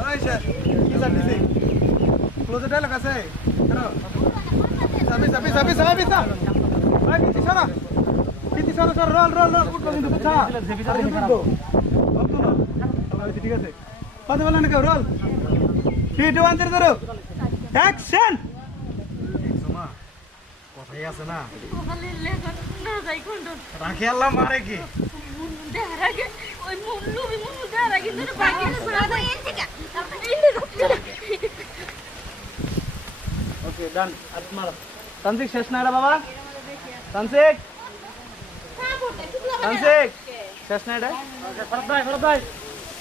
ওই সে কি জানিস ক্লোজের ডায়লগ আছে সাবি সাবি সাবি সাবি সা ওই পিছি সরা পিছি সরা সরা রোল রোল রোল উঠো কিন্তু বুঝছা উঠবো উঠবো ঠিক আছে। কথা বলেন কেউ roll three two one zero zero action কথাই আছে না সকালে লেখা না যাই কোন রাখি আল্লাহ মারে কি দেহার আগে ওই মুন্নু মুন্নু দেহার আগে তোর বাকি আছে এর থেকে ইন্দি ওকে ডান আপনার তান্ত্রিক শেষ না রে বাবা তান্ত্রিক তান্ত্রিক শেষ না রে ফরত ভাই ফরত ভাই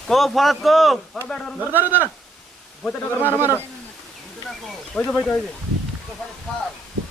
কো ফরত কো ধর ধর ধর বইতে ধর মার মার ওই যে বইতে ওই যে কোনটা